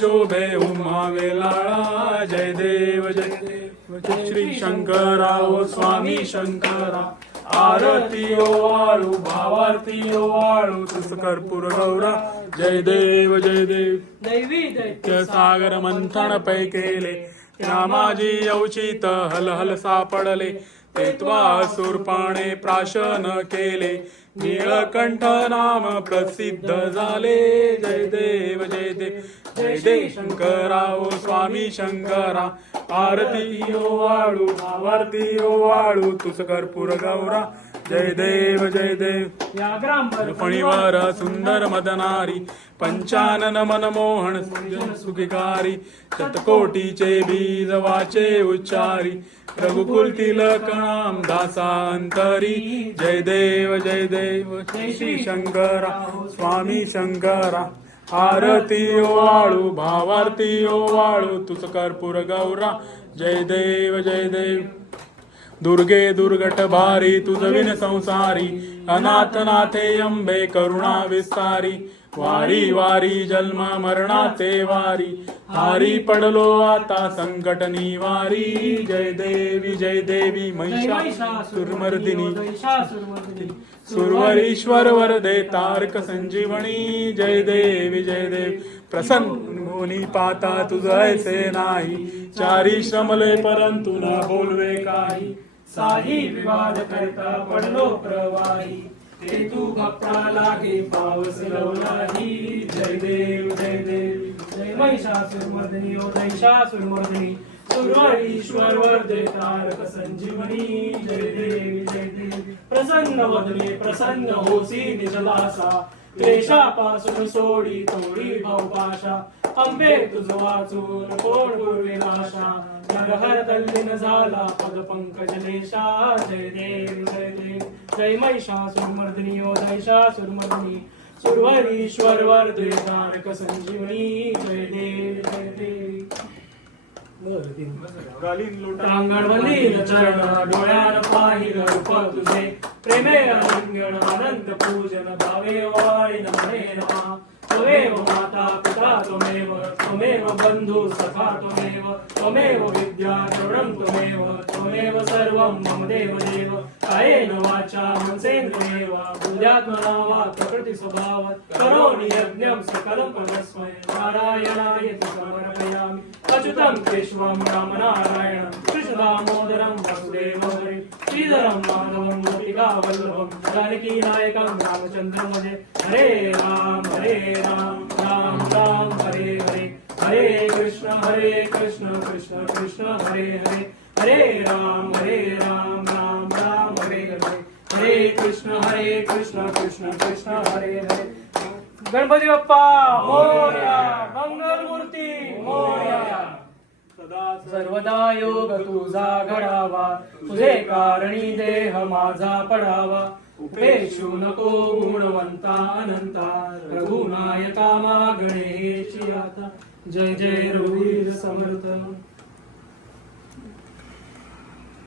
शोभे उमा वेलाळा जय देव जय देव श्री शंकरा ओ स्वामी शंकरा आरती ओ ओवाळू भावारती वाळू तुस कर्पूर गौरा जय देव जय देव दैवी दैत्य सागर मंथन पै केले रामाजी यवचित हल हल सापडले ते त्वा सुरपाणे प्राशन केले नीळकंठ नाम प्रसिद्ध झाले जय देव जय देव जय देव शंकराओ स्वामी शंकरा. आरती ओवाळू आरती ओवाळू तुस कर्पूर गौरा. जय देव जय देव. या ग्राम फणीवर सुंदर मदनारी पंचानन मनमोहन सुखिकारी. शतकोटीचे बीज वाचे उच्चारी. रघुकुल तिलकणाम दासांतरी. जय देव जय देव. जय श्री शंकरा स्वामी शंकरा. आरती ओवाळू भावारती ओवाळू तुझ कर्पूर गौरा जय देव जय देव. दुर्गे दुर्गट भारी तुझ विन संसारी अनाथ नाथे अंबे करुणा विस्तारी वारी वारी जन्म मरणाचे वारी. हारी पडलो आता संकटनी वारी जय देवी जय देवी महिषासुरमर्दिनी. सुरवरीश्वर वरदे तारक संजीवनी. जय देवी जय देव. प्रसन्न मुनी पाता तुझ नाही. चारी श्रमले परंतु ना बोलवे काही. साही विवाद करता पडलो प्रवाही. ते तू भक्ता लागे पावस लवलाही जय देव जय देव. जय महिषासुरमर्दिनी ओ महिषासुरमर्दिनी सुरवाईश्वर वर्धे तारक संजीवनी. जय देवी जय देवी. प्रसन्न वदने प्रसन्न होसी निजलासा क्लेशापासून सोडी तोडी भाऊपाशा अंबे तुझ वाचून कोण गुरुवे नाशा नरहर तल्लीन झाला पद पंकज लेशा जय देव जय देव. जय महिषासुरमर्दिनी ओ महिषासुरमर्दिनी सुरवरीश्वर वर्धे तारक संजीवनी जय देव जय देव प्रांगण चरण डोळ्यान पाहिल रूप तुझे। प्रेमे अलिंगण अनंत पूजन भावे वाळी नमे नमा त्वमेव त्वमेव बन्धु सखा त्वमेव त्वमेव विद्या द्रवणं त्वमेव त्वमेव सर्वं मम देव देव कायेन वाचा मनसेन्द्रियेव बुद्ध्यात्मना वा प्रकृति स्वभावात् करोमि यज्ञं सकलं परस्मै नारायणाय समर्पयामि। अच्युतं केशवं रामनारायणं। कृष्णदामोदरं वसुदेवं हरिं श्रीधरं माधवं गोपिकावल्लभं जानकीनायकं रामचन्द्रं भजे हरे राम हरे राम राम राम हरे हरे। हरे कृष्ण हरे कृष्ण कृष्ण कृष्ण हरे हरे। हरे राम हरे राम राम राम हरे हरे। हरे कृष्ण हरे कृष्ण कृष्ण कृष्ण हरे हरे। गणपती बाप्पा मोरया मंगलमूर्ती मोरया सर्वदा योग तुझा घडावा. तुझे कारणी देह माझा पडावा उपेशू नको गुणवंता अनंता. रघुनायका मागणे आता. जय जय रघुवीर समर्थ.